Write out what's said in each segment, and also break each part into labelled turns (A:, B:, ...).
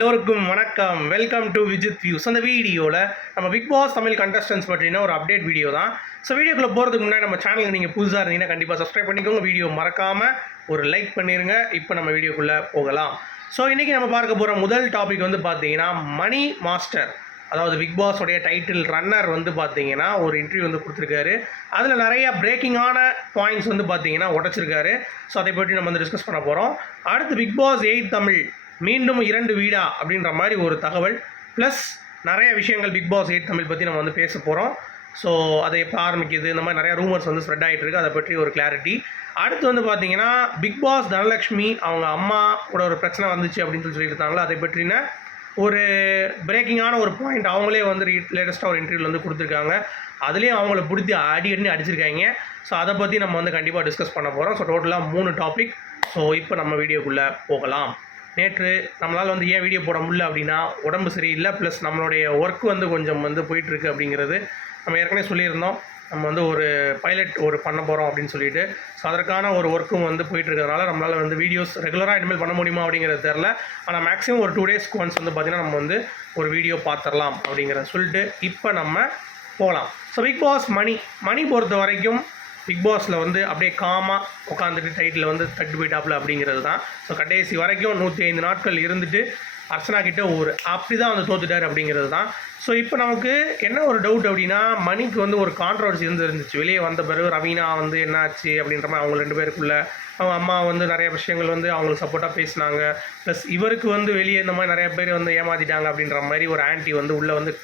A: எல்லோருக்கும் வணக்கம். Welcome to Vijith views அந்த வீடியோவில் நம்ம பிக் பாஸ் தமிழ் கண்டஸ்டன்ஸ் பற்றின ஒரு அப்டேட் வீடியோ தான். ஸோ வீடியோக்குள்ளே போகிறதுக்கு முன்னாடி நம்ம சேனலுக்கு நீங்கள் புதுசாக இருந்தீங்கன்னா கண்டிப்பாக சப்ஸ்கிரைப் பண்ணிக்கோங்க. வீடியோ மறக்காமல் ஒரு லைக் பண்ணிடுங்க இப்போ நம்ம வீடியோக்குள்ளே போகலாம். ஸோ இன்றைக்கி நம்ம பார்க்க போகிற முதல் டாபிக் வந்து பார்த்தீங்கன்னா மணி மாஸ்டர் அதாவது பிக் பாஸோடைய டைட்டில் ரன்னர் வந்து பார்த்தீங்கன்னா ஒரு இன்டர்வியூ வந்து கொடுத்துருக்காரு. அதில் நிறைய பிரேக்கிங்கான பாயிண்ட்ஸ் வந்து பார்த்தீங்கன்னா உடச்சிருக்காரு. ஸோ அதை பற்றி நம்ம வந்து டிஸ்கஸ் பண்ண போகிறோம் அடுத்து பிக் பாஸ் எயிட் தமிழ் மீண்டும் இரண்டு வீடா அப்படின்ற மாதிரி ஒரு தகவல். ப்ளஸ் நிறைய விஷயங்கள் பிக் பாஸ் எயிட் தமிழ் பற்றி நம்ம வந்து பேச போகிறோம் ஸோ அதை எப்போ ஆரம்பிக்குது? இந்த மாதிரி நிறையா ரூமர்ஸ் வந்து ஸ்ப்ரெட் ஆகிட்டு இருக்கு. அதை பற்றி ஒரு கிளாரிட்டி அடுத்து வந்து பார்த்தீங்கன்னா பிக் பாஸ் தனலக்ஷ்மி அவங்க அம்மா கூட ஒரு பிரச்சனை வந்துச்சு அப்படின்னு சொல்லி சொல்லியிருந்தாங்களோ அதை பற்றின ஒரு பிரேக்கிங்கான ஒரு பாயிண்ட் அவங்களே வந்து லேட்டஸ்ட்டாக ஒரு இன்டர்வியூவில் வந்து கொடுத்துருக்காங்க. அதுலேயும் அவங்கள பிடிச்சி அடி அடி அடிச்சிருக்காங்க. ஸோ அதை பற்றி நம்ம வந்து கண்டிப்பாக டிஸ்கஸ் பண்ண போகிறோம் ஸோ டோட்டலாக மூணு டாபிக் ஸோ இப்போ நம்ம வீடியோக்குள்ளே போகலாம். நேற்று நம்மளால் வந்து ஏன் வீடியோ போட முடியல அப்படின்னா உடம்பு சரியில்லை ப்ளஸ் நம்மளுடைய ஒர்க் வந்து கொஞ்சம் வந்து போயிட்டுருக்கு அப்படிங்கிறது நம்ம ஏற்கனவே சொல்லியிருந்தோம். நம்ம வந்து ஒரு பைலட் ஒரு பண்ண போகிறோம் அப்படின்னு சொல்லிட்டு. ஸோ அதற்கான ஒரு ஒர்க்கும் வந்து போயிட்டு இருக்கிறதுனால நம்மளால் வந்து வீடியோஸ் ரெகுலராக இனிமேல் பண்ண முடியுமா அப்படிங்கிறது தெரில ஆனால் மேக்ஸிமம் ஒரு டூ டேஸ்க்கு ஒன்ஸ் வந்து பார்த்திங்கன்னா நம்ம வந்து ஒரு வீடியோ பார்த்துடலாம் அப்படிங்கிறத சொல்லிட்டு இப்போ நம்ம போகலாம். So Bigg Boss Mani Mani பொறுத்த வரைக்கும் பிக் பாஸில் வந்து அப்படியே காமாக உட்காந்துட்டு டைட்டில் வந்து தட்டு போயிட்டாப்புல அப்படிங்கிறது தான். ஸோ கடைசி வரைக்கும் நூற்றி ஐந்து நாட்கள் இருந்துட்டு அர்ச்சனா கிட்ட ஒரு அப்படி தான் வந்து தோத்துட்டார் அப்படிங்கிறது தான். ஸோ இப்போ நமக்கு என்ன ஒரு டவுட் அப்படின்னா மணிக்கு வந்து ஒரு கான்ட்ரவர்சி வந்து இருந்துச்சு. வெளியே வந்த பிறகு ரவீனா வந்து என்னாச்சு அப்படின்ற மாதிரி அவங்க ரெண்டு பேருக்குள்ள அவங்க அம்மா வந்து நிறைய விஷயங்கள் வந்து அவங்களுக்கு சப்போர்ட்டாக பேசினாங்க. ப்ளஸ் இவருக்கு வந்து வெளியே இந்த மாதிரி நிறைய பேர் வந்து ஏமாத்திட்டாங்க அப்படின்ற மாதிரி ஒரு ஆன்ட்டி வந்து உள்ளே வந்து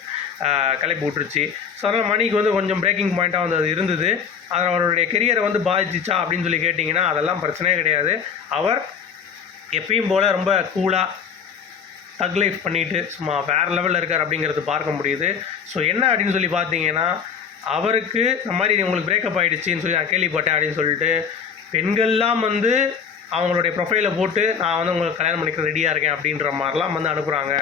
A: கிளப்பி விட்டுருச்சு. ஸோ அதனால் மணிக்கு வந்து கொஞ்சம் பிரேக்கிங் பாயிண்ட்டாக வந்து அது இருந்தது. அது அவருடைய கெரியரை வந்து பாதிச்சிச்சா அப்படின்னு சொல்லி கேட்டிங்கன்னா அதெல்லாம் பிரச்சனையே கிடையாது. அவர் எப்பயும் போல் ரொம்ப கூலாக தக் லைஃப் பண்ணிட்டு சும்மா வேறு லெவலில் இருக்கார் அப்படிங்கிறது பார்க்க முடியுது. ஸோ என்ன அப்படின்னு சொல்லி பார்த்தீங்கன்னா அவருக்கு இந்த மாதிரி உங்களுக்கு பிரேக்கப் ஆகிடுச்சின்னு சொல்லி நான் கேள்விப்பட்டேன் அப்படின்னு சொல்லிட்டு பெண்கள்லாம் வந்து அவங்களுடைய ப்ரொஃபைலை போட்டு நான் வந்து உங்களுக்கு கல்யாணம் பண்ணிக்க ரெடியாக இருக்கேன் அப்படின்ற மாதிரிலாம் வந்து அனுப்புகிறாங்க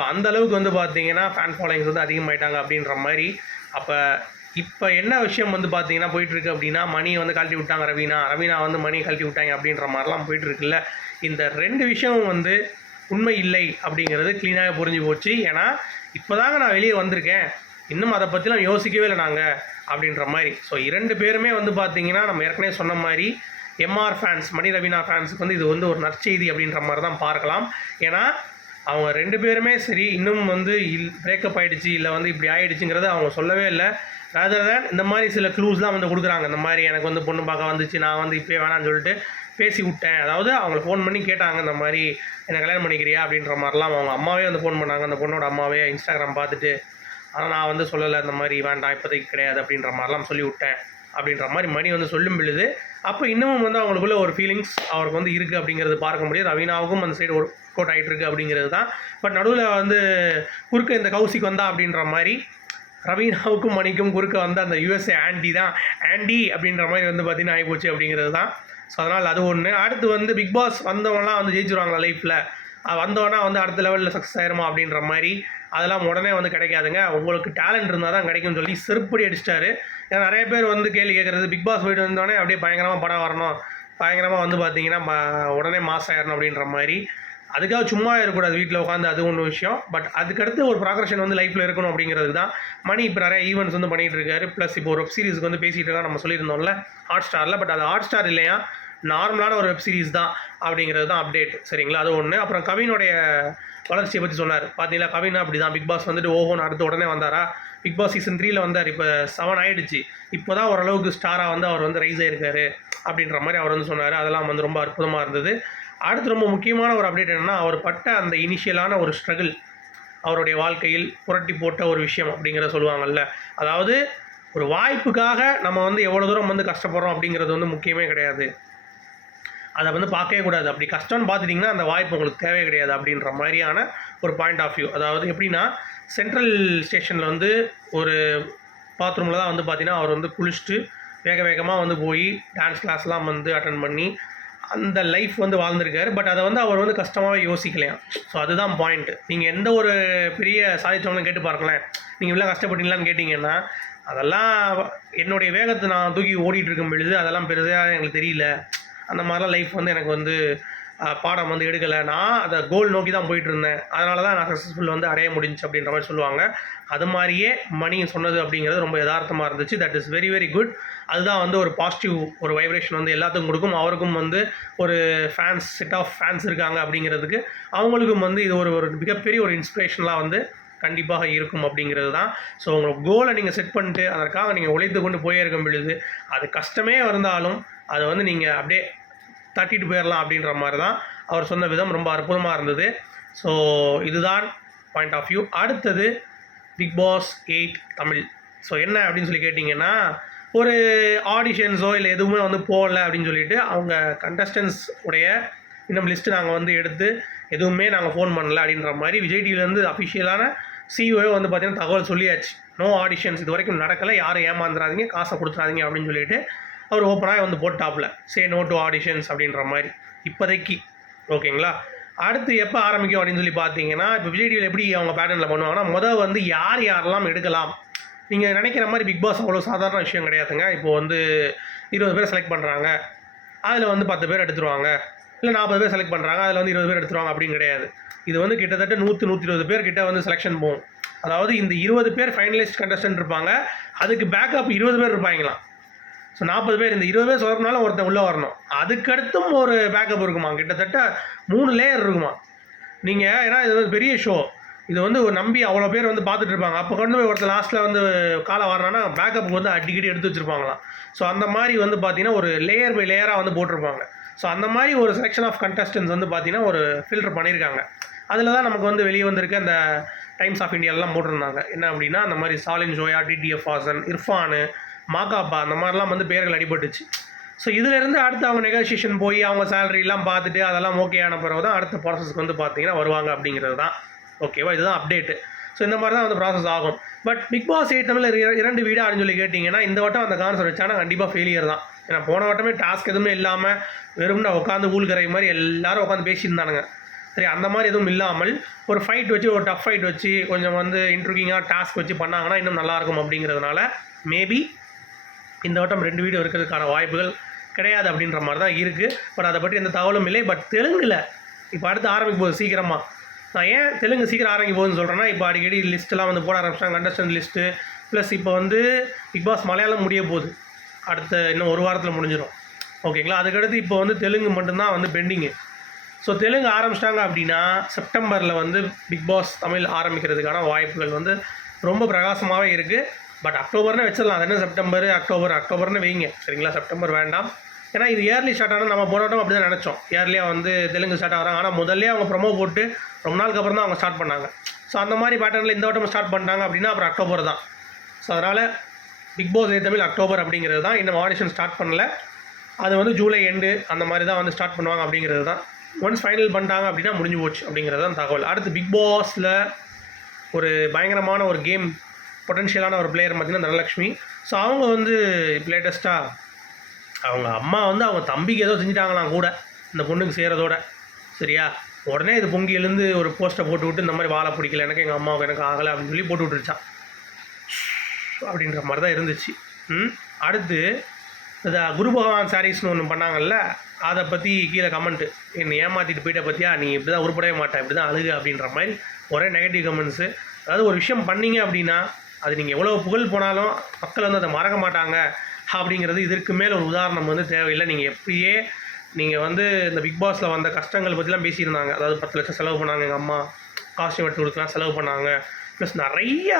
A: ஸோ அந்த அளவுக்கு வந்து பார்த்தீங்கன்னா ஃபேன் ஃபாலோயிங்ஸ் வந்து அதிகமாயிட்டாங்க அப்படின்ற மாதிரி அப்போ இப்போ என்ன விஷயம் வந்து பார்த்தீங்கன்னா போயிட்டுருக்கு அப்படின்னா மணியை வந்து கழட்டி விட்டாங்க ரவீனா. ரவீனா வந்து மணியை கழட்டி விட்டாங்க அப்படின்ற மாதிரிலாம் போயிட்டுருக்குல்ல. இந்த ரெண்டு விஷயமும் வந்து உண்மை இல்லை அப்படிங்கிறது க்ளீனாக புரிஞ்சு போச்சு. ஏன்னா இப்போதாங்க நான் வெளியே வந்திருக்கேன். இன்னும் அதை பற்றிலாம் யோசிக்கவே இல்லை நாங்கள் அப்படின்ற மாதிரி. ஸோ இரண்டு பேருமே வந்து பார்த்தீங்கன்னா நம்ம ஏற்கனவே சொன்ன மாதிரி எம்ஆர் ஃபேன்ஸ் மணி ரவீனா ஃபேன்ஸுக்கு வந்து இது வந்து ஒரு நற்செய்தி அப்படின்ற மாதிரி தான் பார்க்கலாம். ஏன்னா அவங்க ரெண்டு பேருமே சரி இன்னும் வந்து இல் பிரேக்கப் ஆகிடுச்சு இல்லை வந்து இப்படி ஆகிடுச்சுங்கிறத அவங்க சொல்லவே இல்லை. ரதர் தேன் இந்த மாதிரி சில க்ளூஸ்லாம் வந்து கொடுக்குறாங்க. இந்த மாதிரி எனக்கு வந்து பொண்ணு பார்க்க வந்துச்சு நான் வந்து இப்போயே வேணான்னு சொல்லிட்டு பேசி விட்டேன் அதாவது அவங்கள ஃபோன் பண்ணி கேட்டாங்க இந்த மாதிரி என்னை கல்யாணம் பண்ணிக்கிறியா அப்படின்ற மாதிரிலாம் அவங்க அம்மாவே வந்து ஃபோன் பண்ணாங்க. அந்த பொண்ணோட அம்மாவே இன்ஸ்டாகிராம் பார்த்துட்டு ஆனால் நான் வந்து சொல்லலை இந்த மாதிரி வேண்டாம் இப்போதைக்கு கிடையாது அப்படின்ற மாதிரிலாம் சொல்லி விட்டேன் அப்படின்ற மாதிரி மணி வந்து சொல்லும் பொழுது அப்போ இன்னமும் வந்து அவங்களுக்குள்ள ஒரு ஃபீலிங்ஸ் அவருக்கு வந்து இருக்குது அப்படிங்கிறது பார்க்க முடியாது ரவீனாவுக்கும் அந்த சைடு ஒர்க் அவுட் ஆகிட்டு இருக்கு அப்படிங்கிறது தான் பட் நடுவில் வந்து குறுக்க இந்த கௌசிக் வந்தா அப்படின்ற மாதிரி ரவீனாவுக்கும் மணிக்கும் குறுக்க வந்து அந்த யூஎஸ்ஏ ஆண்டி தான். ஆண்டி அப்படின்ற மாதிரி வந்து பார்த்தீங்கன்னா ஆகிப்போச்சு அப்படிங்கிறது தான் ஸோ அதனால் அது ஒன்று அடுத்து வந்து பிக் பாஸ் வந்தவங்களாம் வந்து ஜெயிச்சுருவாங்களா லைஃப்பில் வந்தோன்னா வந்து அடுத்த லெவலில் சக்ஸஸ் ஆயிருமா அப்படின்ற மாதிரி அதெல்லாம் உடனே வந்து கிடைக்காதுங்க. உங்களுக்கு டேலண்ட் இருந்தால் தான் கிடைக்கும்னு சொல்லி செருப்படி அடிச்சிட்டாரு. ஏன்னா நிறைய பேர் வந்து கேள்வி கேட்குறது பிக் பாஸ் போயிட்டு வந்தோடனே அப்படியே பயங்கரமாக படம் வரணும். பயங்கரமாக வந்து பார்த்தீங்கன்னா உடனே மாஸ் ஆயிடணும் அப்படின்ற மாதிரி. அதுக்காக சும்மா இருக்கக்கூடாது வீட்டில் உட்காந்து அது ஒன்று விஷயம். பட் அதுக்கடுத்து ஒரு ப்ராக்ரஷன் வந்து லைஃப்பில் இருக்கணும் அப்படிங்கிறது தான் மணி இப்போ நிறைய ஈவெண்ட்ஸ் வந்து பண்ணிகிட்டு இருக்காரு. ப்ளஸ் இப்போ ஒரு வெப் சீரிஸ்க்கு வந்து பேசிகிட்டு இருக்கா நம்ம சொல்லியிருந்தோம்ல ஹாட் ஸ்டாரில் பட் அது ஹாட் ஸ்டார் இல்லையா? நார்மலான ஒரு வெப் சீரிஸ் தான் அப்படிங்கிறது தான் அப்டேட் சரிங்களா? அது ஒன்று அப்புறம் கவினுடைய வளர்ச்சியை பற்றி சொன்னார். பார்த்தீங்களா கவின் அப்படி தான் பிக் பாஸ் வந்துட்டு ஓஹோன்னு அடுத்து உடனே வந்தாரா? பிக் பாஸ் சீசன் த்ரீல வந்தார். இப்போ செவன் ஆயிடுச்சு. இப்போ தான் ஓரளவுக்கு ஸ்டாராக வந்து அவர் வந்து ரைஸ் ஆயிருக்காரு அப்படின்ற மாதிரி அவர் வந்து சொன்னார். அதெல்லாம் வந்து ரொம்ப அற்புதமாக இருந்தது. அடுத்து ரொம்ப முக்கியமான ஒரு அப்டேட் என்னென்னா அவர் பட்ட அந்த இனிஷியலான ஒரு ஸ்ட்ரகிள் அவருடைய வாழ்க்கையில் புரட்டி போட்ட ஒரு விஷயம் அப்படிங்கிறத சொல்லுவாங்கல்ல. அதாவது ஒரு வாய்ப்புக்காக நம்ம வந்து எவ்வளோ தூரம் வந்து கஷ்டப்படுறோம் அப்படிங்கிறது வந்து முக்கியமே கிடையாது. அதை வந்து பார்க்கவே கூடாது. அப்படி கஷ்டம்னு பார்த்துட்டிங்கன்னா அந்த வாய்ப்பு உங்களுக்கு தேவையே கிடையாது அப்படின்ற மாதிரியான ஒரு பாயிண்ட் ஆஃப் வியூ அதாவது எப்படின்னா சென்ட்ரல் ஸ்டேஷனில் வந்து ஒரு பாத்ரூமில் தான் வந்து பார்த்தீங்கன்னா அவர் வந்து குளிச்சுட்டு வேக வேகமாக வந்து போய் டான்ஸ் கிளாஸ்லாம் வந்து அட்டன் பண்ணி அந்த லைஃப் வந்து வாழ்ந்திருக்காரு. பட் அதை வந்து அவர் வந்து கஷ்டமாகவே யோசிக்கலையாம் ஸோ அதுதான் பாயிண்ட் நீங்கள் எந்த ஒரு பெரிய சாதிச்சவங்களும் கேட்டு பார்க்கலாம் நீங்கள் இவ்வளோ கஷ்டப்பட்டீங்களான்னு கேட்டிங்கன்னா அதெல்லாம் என்னுடைய வேகத்தை நான் தூக்கி ஓடிட்டு இருக்கும் பொழுது அதெல்லாம் பெருசாக எங்களுக்கு தெரியல. அந்த மாதிரிலாம் லைஃப் வந்து எனக்கு வந்து பாடம் வந்து எடுக்கலை. நான் அதை கோல் நோக்கி தான் போயிட்டு இருந்தேன். அதனால தான் நான் சக்ஸஸ்ஃபுல் வந்து அடைய முடிஞ்சு அப்படின்ற மாதிரி சொல்லுவாங்க. அது மாதிரியே மணி சொன்னது அப்படிங்கிறது ரொம்ப யதார்த்தமாக இருந்துச்சு. That is very very good அதுதான் வந்து ஒரு பாசிட்டிவ் ஒரு வைப்ரேஷன் வந்து எல்லாத்துக்கும் கொடுக்கும். அவருக்கும் வந்து ஒரு ஃபேன்ஸ் செட் ஆஃப் ஃபேன்ஸ் இருக்காங்க அப்படிங்கிறதுக்கு அவங்களுக்கும் வந்து இது ஒரு ஒரு மிகப்பெரிய ஒரு இன்ஸ்பிரேஷனெலாம் வந்து கண்டிப்பாக இருக்கும் அப்படிங்கிறது தான். ஸோ உங்களோட கோலை நீங்கள் செட் பண்ணிட்டு அதற்காக நீங்கள் உழைத்து கொண்டு போயே இருக்கும் பொழுது அது கஷ்டமே இருந்தாலும் அதை வந்து நீங்கள் அப்படியே தட்டிட்டு போயிடலாம் அப்படின்ற மாதிரி தான் அவர் சொன்ன விதம் ரொம்ப அற்புதமாக இருந்தது. ஸோ இதுதான் பாயிண்ட் ஆஃப் வியூ அடுத்தது Bigg Boss eight Tamil. So என்ன அப்படின்னு சொல்லி கேட்டிங்கன்னா ஒரு ஆடிஷன்ஸோ இல்லை எதுவுமே வந்து போகல அப்படின்னு சொல்லிட்டு அவங்க கண்டஸ்டன்ஸ் உடைய இன்னும் லிஸ்ட்டு நாங்கள் வந்து எடுத்து எதுவுமே நாங்கள் ஃபோன் பண்ணல அப்படின்ற மாதிரி விஜய் டிவிலேருந்து அஃபிஷியலான சிஇஓ வந்து பார்த்திங்கன்னா தகவல் சொல்லியாச்சு. நோ ஆடிஷன்ஸ் இது வரைக்கும் நடக்கலை. யாரும் ஏமாந்துடாதீங்க காசை கொடுத்துறாதீங்க அப்படின்னு சொல்லிட்டு அவர் ஓப்பனாக வந்து போட்டாப்பில். சே நோ டு ஆடிஷன்ஸ் அப்படின்ற மாதிரி. இப்போதைக்கு. ஓகேங்களா? அடுத்து எப்போ ஆரம்பிக்கும் அப்படின்னு சொல்லி பார்த்தீங்கன்னா இப்போ விஜய் டிவியில் எப்படி அவங்க பேட்டர்னில் பண்ணுவாங்கன்னா முதல் வந்து யார் யாரெல்லாம் எடுக்கலாம்? நீங்கள் நினைக்கிற மாதிரி பிக் பாஸ் அவ்வளோ சாதாரண விஷயம் கிடையாதுங்க. இப்போ வந்து இருபது பேர் செலக்ட் பண்ணுறாங்க அதில் வந்து பத்து பேர் எடுத்துருவாங்க. இல்லை நாற்பது பேர் செலக்ட் பண்ணுறாங்க அதில் வந்து இருபது பேர் எடுத்துருவாங்க அப்படின்னு கிடையாது. இது வந்து கிட்டத்தட்ட நூற்றி நூற்றி இருபது பேர் கிட்ட வந்து செலெக்ஷன் போகும். அதாவது இந்த இருபது பேர் ஃபைனலிஸ்ட் கண்டஸ்டன்ட் இருப்பாங்க. அதுக்கு பேக்கப் இருபது பேர் இருப்பாங்களாம். ஸோ நாற்பது பேர் இந்த இருபது பேர் சொல்கிறனால ஒருத்தன் உள்ளே வரணும். அதுக்கடுத்தும் ஒரு பேக்கப் இருக்குமா கிட்டத்தட்ட மூணு லேயர் இருக்குமா நீங்கள் ஏன்னா இது வந்து பெரிய ஷோ இது வந்து ஒரு நம்பி அவ்வளோ பேர் வந்து பார்த்துட்டு இருப்பாங்க. அப்போ கொண்டு போய் ஒருத்தர் லாஸ்ட்டில் வந்து காலை வர்றான்னா பேக்கப் வந்து அடிக்கடி எடுத்து வச்சுருப்பாங்களாம். ஸோ அந்த மாதிரி வந்து பார்த்தீங்கன்னா ஒரு லேயர் பை லேயராக வந்து போட்டிருப்பாங்க. ஸோ அந்த மாதிரி ஒரு செலெக்ஷன் ஆஃப் கண்டஸ்டன்ஸ் வந்து பார்த்தீங்கன்னா ஒரு ஃபில்டர் பண்ணியிருக்காங்க. அதில் தான் நமக்கு வந்து வெளியே வந்திருக்க அந்த டைம்ஸ் ஆஃப் இந்தியாலாம் போட்டிருந்தாங்க. என்ன அப்படின்னா அந்த மாதிரி சாலின் ஜோயா டிடிஎஃப் ஹாசன் இர்ஃபானு மாக்காப்பா அந்த மாதிரிலாம் வந்து பேர்கள் அடிபட்டுச்சு. ஸோ இதுலேருந்து அடுத்து அவங்க நெகோசியேஷன் போய் அவங்க சேலரிலாம் பார்த்துட்டு அதெல்லாம் ஓகே ஆன பிறகு தான் அடுத்த ப்ராசஸ்க்கு வந்து பார்த்தீங்கன்னா வருவாங்க அப்படிங்கிறது தான். ஓகேவா இதுதான் அப்டேட்டு ஸோ இந்த மாதிரி தான் வந்து ப்ராசஸ் ஆகும். But Bigg Boss eight Tamil இரண்டு வீடு அப்படின்னு சொல்லி கேட்டிங்கன்னா இந்த வட்டம் அந்த கான்செப்ட் வச்சானா கண்டிப்பாக ஃபெயிலியர் தான். ஏன்னா போன வட்டமே டாஸ்க் எதுவுமே இல்லாமல் வெறும்னா உட்காந்து ஊழ்கிற மாதிரி எல்லாரும் உட்காந்து பேசியிருந்தானுங்க. சரி அந்த மாதிரி எதுவும் இல்லாமல் ஒரு ஃபைட் வச்சு ஒரு டஃப் ஃபைட் வச்சு கொஞ்சம் வந்து இன்ட்ரூவிங்காக டாஸ்க் வச்சு பண்ணாங்கன்னா இன்னும் நல்லாயிருக்கும் அப்படிங்கிறதுனால மேபி இந்த வட்டம் ரெண்டு வீடியோ இருக்கிறதுக்கான வாய்ப்புகள் கிடையாது அப்படின்ற மாதிரி தான் இருக்குது பட் அதை பற்றி எந்த தகவலும் இல்லை. பட் தெலுங்கில் இப்போ அடுத்து ஆரம்பிக்க போகுது சீக்கிரமாக நான் ஏன் தெலுங்கு சீக்கிரம் ஆரம்பிக்க போகுதுன்னு சொல்கிறேன்னா இப்போ அடிக்கடி லிஸ்ட்டெல்லாம் வந்து போட ஆரம்பிச்சிட்டாங்க. கண்டஸ்டன் லிஸ்ட்டு ப்ளஸ் இப்போ வந்து பிக் பாஸ் மலையாளம் முடிய போகுது. அடுத்த இன்னும் ஒரு வாரத்தில் முடிஞ்சிடும் ஓகேங்களா அதுக்கடுத்து இப்போ வந்து தெலுங்கு மட்டும்தான் வந்து பெண்டிங்கு ஸோ தெலுங்கு ஆரம்பிச்சிட்டாங்க அப்படின்னா செப்டம்பரில் வந்து பிக் பாஸ் தமிழ் ஆரம்பிக்கிறதுக்கான வாய்ப்புகள் வந்து ரொம்ப பிரகாசமாகவே இருக்குது பட் அக்டோபர்னு வச்சிடலாம். அது என்ன செப்டம்பர் அக்டோபர் அக்டோபர்னு வைங்க. சரிங்களா? செப்டம்பர் வேண்டாம். ஏன்னா இது இயர்லி ஸ்டார்ட் ஆனால் நம்ம போன வட்டம் அப்படி தான் நினச்சோம் இயர்லியாக வந்து தெலுங்கு ஸ்டார்ட் ஆகிறாங்க. ஆனால் முதல்ல அவங்க ப்ரொமோ போட்டு ரொம்ப நாளுக்கு அப்புறம் தான் அவங்க ஸ்டார்ட் பண்ணாங்க. ஸோ அந்த மாதிரி பேட்டர்னில் இந்த வட்டம் ஸ்டார்ட் பண்ணிட்டாங்க அப்படின்னா அப்புறம் அக்டோபர் தான். ஸோ அதனால் பிக் பாஸ் தமிழ் அக்டோபர் அப்படிங்கிறது தான். இன்னும் ஆடிஷன் ஸ்டார்ட் பண்ணல. அது வந்து ஜூலை எண்டு அந்த மாதிரி தான் வந்து ஸ்டார்ட் பண்ணுவாங்க அப்படிங்கிறது தான். ஒன்ஸ் ஃபைனல் பண்ணிட்டாங்க அப்படின்னா முடிஞ்சு போச்சு அப்படிங்கிறது தான் தகவல். அடுத்து பிக் பாஸில் ஒரு பயங்கரமான ஒரு கேம் பொட்டன்ஷியலான ஒரு பிளேயர் பார்த்தீங்கன்னா தனலக்ஷ்மி. ஸோ அவங்க வந்து இப்போ லேட்டஸ்ட்டாக அவங்க அம்மா வந்து அவங்க தம்பிக்கு ஏதோ செஞ்சிட்டாங்களாம் கூட இந்த பொண்ணுக்கு செய்கிறதோட சரியா? உடனே இது பொங்கி எழுந்து ஒரு போஸ்ட்டை போட்டு விட்டு இந்த மாதிரி வாழை பிடிக்கல எனக்கு எங்கள் அம்மாவுக்கு எனக்கு ஆகலை அப்படின்னு சொல்லி போட்டு விட்டுருச்சான் அப்படின்ற மாதிரி தான் இருந்துச்சு. ம்? அடுத்து இந்த குரு பகவான் சாரீஸ்னு ஒன்று பண்ணாங்கல்ல அதை பற்றி கீழே கமெண்ட்டு என்னை ஏமாற்றிட்டு போயிட்ட பற்றியா நீ இப்படி தான் உருப்படவே மாட்டேன் இப்படி தான் அழுகு அப்படின்ற மாதிரி ஒரே நெகட்டிவ் கமெண்ட்ஸு அதாவது ஒரு விஷயம் பண்ணீங்க அப்படின்னா அது நீங்கள் எவ்வளோ புகழ் போனாலும் மக்கள் வந்து அதை மறக்க மாட்டாங்க அப்படிங்கிறது இதற்கு மேலே ஒரு உதாரணம் வந்து தேவையில்லை. நீங்கள் எப்படியே நீங்கள் வந்து இந்த பிக் பாஸில் வந்த கஷ்டங்கள் பற்றிலாம் பேசியிருந்தாங்க. அதாவது பத்து லட்சம் செலவு பண்ணாங்க எங்கள் அம்மா. காஸ்டியூம் எடுத்து கொடுக்கலாம் செலவு பண்ணாங்க. ப்ளஸ் நிறைய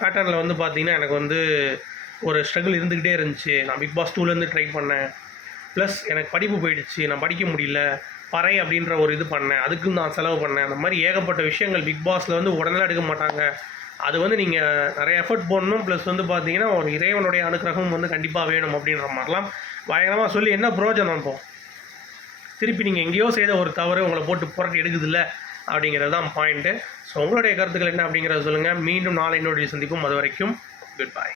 A: பேட்டர்னில் வந்து பார்த்தீங்கன்னா எனக்கு வந்து ஒரு ஸ்ட்ரகிள் இருந்துக்கிட்டே இருந்துச்சு. நான் பிக் பாஸ் டூலேருந்து ட்ரை பண்ணேன். ப்ளஸ் எனக்கு படிப்பு போயிடுச்சு. நான் படிக்க முடியல. பறை அப்படின்ற ஒரு இது பண்ணேன். அதுக்கும் நான் செலவு பண்ணேன். அந்த மாதிரி ஏகப்பட்ட விஷயங்கள் பிக் பாஸில் வந்து உடனே எடுக்க மாட்டாங்க. அது வந்து நீங்கள் நிறைய எஃபர்ட் போடணும். ப்ளஸ் வந்து பார்த்தீங்கன்னா ஒரு இறைவனுடைய அனுக்கிரகம் வந்து கண்டிப்பாக வேணும் அப்படின்ற மாதிரிலாம் பயங்கரமாக சொல்லி என்ன பிரயோஜனம் இப்போ? திருப்பி நீங்கள் எங்கேயோ செய்த ஒரு தவறு உங்களை போட்டு புரட்டி எடுக்குதில்ல அப்படிங்கிறது தான் பாயிண்ட்டு ஸோ உங்களுடைய கருத்துக்கள் என்ன அப்படிங்கிறத சொல்லுங்கள் மீண்டும் நாளை இன்னொரு சந்திப்போம். அது வரைக்கும் குட் பாய்